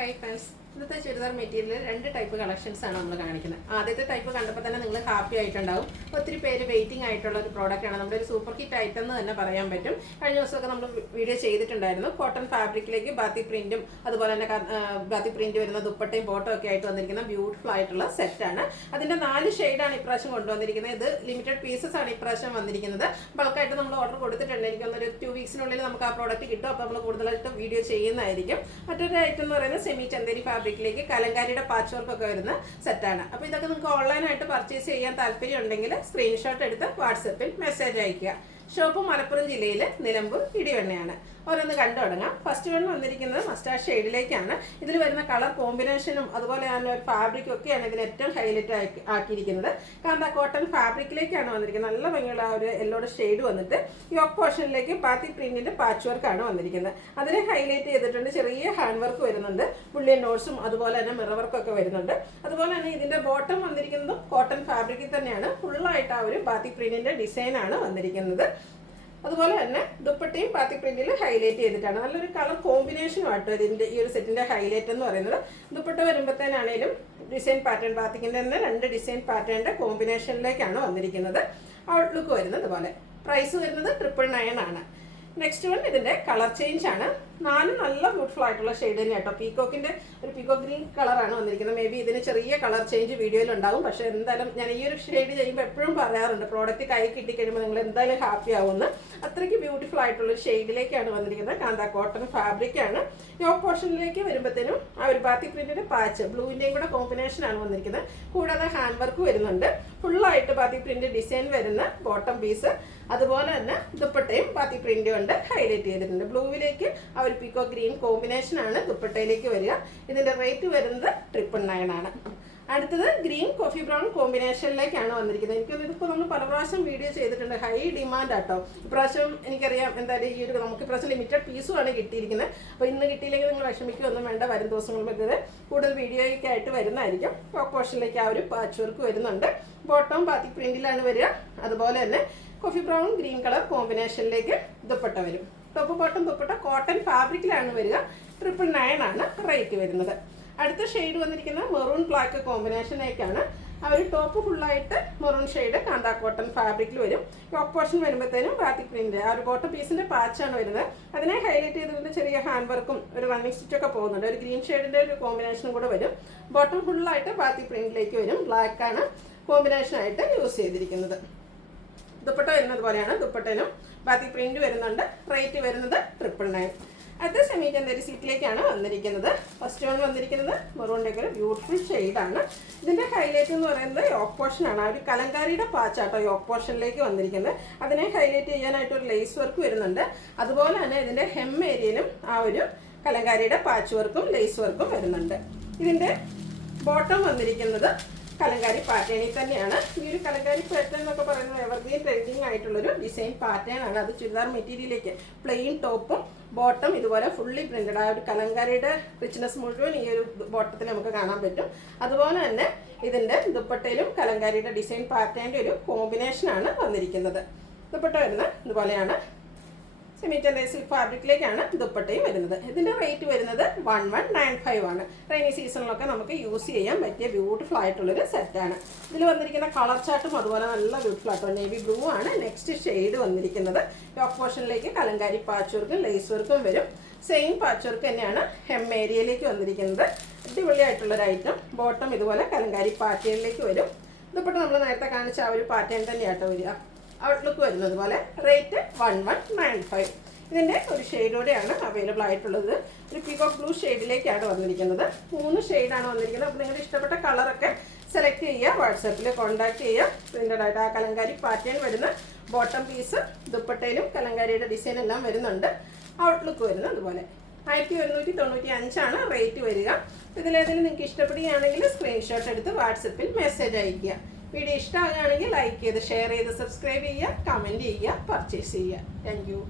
Hi friends. ഇന്നത്തെ churidar material രണ്ട് type collections ആണ് നമ്മൾ കാണിക്കുന്നത്. ആദ്യത്തെ ടൈപ്പ് കണ്ടപ്പോൾ തന്നെ നിങ്ങൾ ഹാപ്പി ആയിട്ടുണ്ടാവും. ഒത്തിരി പേര് വെയിറ്റിംഗ് ആയിട്ടുള്ള ഒരു പ്രോഡക്റ്റ് ആണ്. നമ്മുടെ ഒരു സൂപ്പർ ഹിറ്റ് ഐറ്റം എന്ന് തന്നെ പറയാൻ പറ്റും. കഴിഞ്ഞ ദിവസമൊക്കെ നമ്മൾ വീഡിയോ ചെയ്തിട്ടുണ്ടായിരുന്നു. കോട്ടൺ ഫാബ്രിക്കിലേക്ക് ബാത്തി പ്രിന്റും അതുപോലെ തന്നെ ബാത്തി പ്രിന്റ് വരുന്ന ദുപ്പട്ടയും ബോട്ടം ഒക്കെ ആയിട്ട് വന്നിരിക്കുന്ന ബ്യൂട്ടിഫുൾ ആയിട്ടുള്ള സെറ്റാണ്. അതിന്റെ 4 ഷെയ്ഡാണ് ഇപ്രാവശ്യം കൊണ്ടുവന്നിരിക്കുന്നത്. ഇത് ലിമിറ്റഡ് പീസസ് ആണ് ഇപ്രാവശ്യം വന്നിരിക്കുന്നത്. ബൾക്കായിട്ട് നമ്മൾ ഓർഡർ കൊടുത്തിട്ടുണ്ട്. എനിക്കൊന്നൊരു 2 വീക്സിനുള്ളിൽ നമുക്ക് ആ പ്രോഡക്റ്റ് കിട്ടും. അപ്പോൾ നമ്മൾ കൂടുതലായിട്ട് വീഡിയോ ചെയ്യുന്നതായിരിക്കും. മറ്റൊരു ഐറ്റം എന്ന് പറയുന്നത് സെമി ചന്ദേരി ഫാബ്രിക്കിലേക്ക് കലങ്കാരിയുടെ പാച്ച് വർക്ക് ഒക്കെ വരുന്ന സെറ്റാണ്. അപ്പോൾ ഇതൊക്കെ നിങ്ങൾക്ക് ഓൺലൈനായിട്ട് പർച്ചേസ് ചെയ്യാൻ താല്പര്യം ഉണ്ടെങ്കിൽ സ്ക്രീൻഷോട്ട് എടുത്ത് വാട്സപ്പിൽ മെസ്സേജ് അയയ്ക്കുക. ഷോപ്പ് മലപ്പുറം ജില്ലയിൽ നിലമ്പൂർ ഇടിവെണ്ണയാണ്. ഓരോന്ന് കണ്ടു തുടങ്ങാം. ഫസ്റ്റ് വൺ വന്നിരിക്കുന്നത് മസ്റ്റാർഡ് ഷെയ്ഡിലേക്കാണ്. ഇതിൽ വരുന്ന കളർ കോമ്പിനേഷനും അതുപോലെ തന്നെ ഒരു ഫാബ്രിക്കും ഒക്കെയാണ് ഇതിന് ഏറ്റവും ഹൈലൈറ്റ് ആക്കിയിരിക്കുന്നത്. കാരണം കോട്ടൺ ഫാബ്രിക്കിലേക്കാണ് വന്നിരിക്കുന്നത്. നല്ല ഭംഗിയുള്ള ഒരു യെല്ലോയുടെ ഷെയ്ഡ് വന്നിട്ട് യോക്ക് പോർഷനിലേക്ക് ബാത്തി പ്രിന്റിന്റെ പാച്ച് വർക്കാണ് വന്നിരിക്കുന്നത്. അതിനെ ഹൈലൈറ്റ് ചെയ്തിട്ടുണ്ട്. ചെറിയ ഹാൻഡ് വർക്ക് വരുന്നുണ്ട്. ബുള്ളിയൻ നോട്ട്സും അതുപോലെ തന്നെ മിറർ വർക്കൊക്കെ വരുന്നുണ്ട്. അതുപോലെ തന്നെ ഇതിന്റെ ബോട്ടം വന്നിരിക്കുന്നതും കോട്ടൺ ഫാബ്രിക്കിൽ തന്നെയാണ്. ഫുള്ളായിട്ട് ആ ഒരു ബാത്തി പ്രിന്റിന്റെ ഡിസൈനാണ് വന്നിരിക്കുന്നത്. അതുപോലെ തന്നെ ദുപ്പട്ടയും ബാത്തി പ്രിന്റിൽ ഹൈലൈറ്റ് ചെയ്തിട്ടാണ്. നല്ലൊരു കളർ കോമ്പിനേഷനും ആട്ടോ ഇതിന്റെ ഈ ഒരു സെറ്റിന്റെ ഹൈലൈറ്റ് എന്ന് പറയുന്നത്. ദുപ്പട്ട വരുമ്പോഴത്തേനാണേലും ഡിസൈൻ പാറ്റേൺ ബാത്തിക്കിന്റെ തന്നെ 2 ഡിസൈൻ പാറ്റേണിന്റെ കോമ്പിനേഷനിലേക്കാണ് വന്നിരിക്കുന്നത്. ഔട്ട്ലുക്ക് വരുന്നത് പോലെ. പ്രൈസ് വരുന്നത് 999 ആണ്. നെക്സ്റ്റ് വൺ ഇതിന്റെ കളർ ചേഞ്ച് ആണ്. 4 നല്ല ബ്യൂട്ടിഫുൾ ആയിട്ടുള്ള ഷെയ്ഡ് തന്നെ കേട്ടോ. പീക്കോക്കിന്റെ ഒരു പീക്കോ ഗ്രീൻ കളറാണ് വന്നിരിക്കുന്നത്. മേ ബി ഇതിന് ചെറിയ കളർ ചേഞ്ച് വീഡിയോയിൽ ഉണ്ടാവും. പക്ഷെ എന്തായാലും ഞാൻ ഈ ഒരു ഷെയ്ഡ് ചെയ്യുമ്പോൾ എപ്പോഴും പറയാറുണ്ട്, പ്രോഡക്റ്റ് കൈ കിട്ടിക്കഴിയുമ്പോൾ നിങ്ങൾ എന്തായാലും ഹാപ്പി ആവുമെന്ന്. അത്രയ്ക്ക് ബ്യൂട്ടിഫുൾ ആയിട്ടുള്ള ഒരു ഷെയ്ഡിലേക്കാണ് വന്നിരിക്കുന്നത്. കാന്ത കോട്ടൺ ഫാബ്രിക് ആണ്. യോക്ക് പോർഷനിലേക്ക് വരുമ്പോഴത്തേനും ആ ഒരു ബാത്തി പ്രിന്റിന്റെ പാച്ച് ബ്ലൂവിന്റെയും കൂടെ കോമ്പിനേഷൻ ആണ് വന്നിരിക്കുന്നത്. കൂടാതെ ഹാൻഡ് വർക്ക് വരുന്നുണ്ട്. ഫുള്ളായിട്ട് ബാത്തി പ്രിന്റ് ഡിസൈൻ വരുന്ന ബോട്ടം പീസ്, അതുപോലെ തന്നെ ദുപ്പട്ടയും ബാത്തി പ്രിന്റ് കൊണ്ട് ഹൈലൈറ്റ് ചെയ്തിട്ടുണ്ട്. ബ്ലൂവിലേക്ക് ആ ഒരു പീക്കോ ഗ്രീൻ കോമ്പിനേഷൻ ആണ് ദുപ്പട്ടയിലേക്ക് വരിക. ഇതിന്റെ റേറ്റ് വരുന്നത് 999 ആണ്. അടുത്തത് ഗ്രീൻ കോഫി ബ്രൗൺ കോമ്പിനേഷനിലേക്കാണ് വന്നിരിക്കുന്നത്. എനിക്കൊന്നും ഇതിപ്പോൾ നമ്മൾ പല പ്രാവശ്യം വീഡിയോ ചെയ്തിട്ടുണ്ട്. ഹൈ ഡിമാൻഡ് ആട്ടോ. ഇപ്രാവശ്യം എനിക്കറിയാം എന്തായാലും ഈ ഒരു നമുക്ക് ഇപ്രാവശ്യം ലിമിറ്റഡ് പീസുമാണ് കിട്ടിയിരിക്കുന്നത്. അപ്പോൾ ഇന്ന് കിട്ടിയില്ലെങ്കിൽ നിങ്ങൾ വിഷമിക്കുകയൊന്നും വേണ്ട. വരും ദിവസങ്ങളിൽ ഇത് കൂടുതൽ വീഡിയോയ്ക്കായിട്ട് വരുന്നതായിരിക്കും. ടോപ്പ് പോർഷനിലേക്ക് ആ ഒരു പാച്ച് വർക്ക് വരുന്നുണ്ട്. ബോട്ടം ബാത്തി പ്രിന്റിലാണ് വരിക. അതുപോലെ തന്നെ കോഫി ബ്രൗൺ ഗ്രീൻ കളർ കോമ്പിനേഷനിലേക്ക് ദുപ്പട്ട വരും. ടോപ്പ് ബോട്ടം ദുപ്പട്ട കോട്ടൺ ഫാബ്രിക്കിലാണ് വരിക. 999 ആണ് റേറ്റ് വരുന്നത്. അടുത്ത ഷെയ്ഡ് വന്നിരിക്കുന്നത് മെറൂൺ ബ്ലാക്ക് കോമ്പിനേഷനിലേക്കാണ്. ആ ഒരു ടോപ്പ് ഫുള്ളായിട്ട് മെറൂൺ ഷെയ്ഡ് കാന്ത കോട്ടൺ ഫാബ്രിക്കിൽ വരും. ടോപ്പ് പോർഷൻ വരുമ്പോഴത്തേനും ബാത്തി പ്രിന്റ് ആ ഒരു ബോട്ടം പീസിന്റെ പാച്ചാണ് വരുന്നത്. അതിനെ ഹൈലൈറ്റ് ചെയ്തിട്ട് ചെറിയ ഹാൻഡ് വർക്കും ഒരു റണ്ണിങ് സ്റ്റിച്ചൊക്കെ പോകുന്നുണ്ട്. ഒരു ഗ്രീൻ ഷെയ്ഡിന്റെ ഒരു കോമ്പിനേഷനും കൂടെ വരും. ബോട്ടം ഫുള്ളായിട്ട് ബാത്തി പ്രിന്റിലേക്ക് വരും. ബ്ലാക്ക് ആണ് കോമ്പിനേഷനായിട്ട് യൂസ് ചെയ്തിരിക്കുന്നത്. ദുപ്പട്ട വരുന്നത് പോലെയാണ്. ദുപ്പട്ടനും ബാത്തി പ്രിന്റ് വരുന്നുണ്ട്. റേറ്റ് വരുന്നത് 999. അടുത്ത സെമി ചന്ദേരി സിൽക്കിലേക്കാണ് വന്നിരിക്കുന്നത്. ഫസ്റ്റ് വൺ വന്നിരിക്കുന്നത് മെറൂണിൻ്റെ ഒരു ബ്യൂട്ടിഫുൾ ഷെയ്ഡാണ്. ഇതിൻ്റെ ഹൈലൈറ്റ് എന്ന് പറയുന്നത് യോക്ക് പോർഷനാണ്. ആ ഒരു കലങ്കാരിയുടെ പാച്ചാട്ടോ യോക്ക് പോർഷനിലേക്ക് വന്നിരിക്കുന്നത്. അതിനെ ഹൈലൈറ്റ് ചെയ്യാനായിട്ട് ഒരു ലേസ് വർക്ക് വരുന്നുണ്ട്. അതുപോലെ തന്നെ ഇതിൻ്റെ ഹെം ഏരിയയിലും ആ ഒരു കലങ്കാരിയുടെ പാച്ച് വർക്കും ലേസ് വർക്കും വരുന്നുണ്ട്. ഇതിൻ്റെ ബോട്ടം വന്നിരിക്കുന്നത് കലങ്കാരി പാറ്റേണിൽ തന്നെയാണ്. ഈ ഒരു കലങ്കാരി പാറ്റേൺ എന്നൊക്കെ പറയുന്നത് എവർഗ്രീൻ ട്രെൻഡിങ് ആയിട്ടുള്ളൊരു ഡിസൈൻ പാറ്റേൺ ആണ്. അത് ചുരിദാർ മെറ്റീരിയലിലേക്ക് പ്ലെയിൻ ടോപ്പും ബോട്ടം ഇതുപോലെ ഫുള്ളി പ്രിന്റഡ്. ആ ഒരു കലങ്കാരിയുടെ റിച്ച്നെസ് മുഴുവൻ ഈ ഒരു ബോട്ടത്തിൽ നമുക്ക് കാണാൻ പറ്റും. അതുപോലെ തന്നെ ഇതിൻ്റെ ദുപ്പട്ടയിലും കലങ്കാരിയുടെ ഡിസൈൻ പാറ്റേണിൻ്റെ ഒരു കോമ്പിനേഷനാണ് വന്നിരിക്കുന്നത്. ദുപ്പട്ട വരുന്നത് ഇതുപോലെയാണ്. സെമി ചന്ദേരി സിൽക്ക് ഫാബ്രിക്കിലേക്കാണ് ദുപ്പട്ടയും വരുന്നത്. ഇതിൻ്റെ റേറ്റ് വരുന്നത് 1195 ആണ്. റെയിനി സീസണിലൊക്കെ നമുക്ക് യൂസ് ചെയ്യാൻ പറ്റിയ ബ്യൂട്ടിഫുൾ ആയിട്ടുള്ളൊരു സെറ്റാണ്. ഇതിൽ വന്നിരിക്കുന്ന കളർ ചാർട്ടും അതുപോലെ നല്ല ബ്യൂട്ടിഫുൾ ആട്ടോ. നേവി ബ്ലൂ ആണ് നെക്സ്റ്റ് ഷെയ്ഡ് വന്നിരിക്കുന്നത്. ടോപ്പ് പോർഷനിലേക്ക് കലങ്കാരി പാച്ച് വർക്കും ലേസ് വർക്കും വരും. സെയിം പാച്ച് വർക്ക് തന്നെയാണ് ഹെം ഏരിയയിലേക്ക് വന്നിരിക്കുന്നത്. അടിപൊളിയായിട്ടുള്ളൊരു ഐറ്റം. ബോട്ടം ഇതുപോലെ കലങ്കാരി പാറ്റേണിലേക്ക് വരും. ദുപ്പട്ട നമ്മൾ നേരത്തെ കാണിച്ച ആ ഒരു പാറ്റേൺ തന്നെയാട്ടോ വരിക. ഔട്ട്ലുക്ക് വരുന്നത് പോലെ. റേറ്റ് 1195. ഇതിൻ്റെ ഒരു ഷെയ്ഡോടെയാണ് അവൈലബിൾ ആയിട്ടുള്ളത്. ഒരു പീകോക്ക് ബ്ലൂ ഷെയ്ഡിലേക്കാണ് വന്നിരിക്കുന്നത്. 3 ഷെയ്ഡാണ് വന്നിരിക്കുന്നത്. അപ്പോൾ നിങ്ങളുടെ ഇഷ്ടപ്പെട്ട കളറൊക്കെ സെലക്ട് ചെയ്യുക. വാട്സാപ്പിൽ കോൺടാക്ട് ചെയ്യുക. പ്രിൻ്റഡ് ആയിട്ട് ആ കലങ്കാരി പാറ്റേൺ വരുന്ന ബോട്ടം പീസ് ദുപ്പട്ടയിലും കലങ്കാരിയുടെ ഡിസൈൻ എല്ലാം വരുന്നുണ്ട്. ഔട്ട്ലുക്ക് വരുന്നത് അതുപോലെ. 1195 ആണ് റേറ്റ് വരിക. ഇതിലേതെങ്കിലും നിങ്ങൾക്ക് ഇഷ്ടപ്പെടുകയാണെങ്കിൽ സ്ക്രീൻഷോട്ട് എടുത്ത് വാട്സപ്പിൽ മെസ്സേജ് അയയ്ക്കുക. വീഡിയോ ഇഷ്ടമാകുകയാണെങ്കിൽ ലൈക്ക് ചെയ്ത് ഷെയർ ചെയ്ത് സബ്സ്ക്രൈബ് ചെയ്യുക, കമൻറ്റ് ചെയ്യുക, പർച്ചേസ് ചെയ്യുക. Thank you.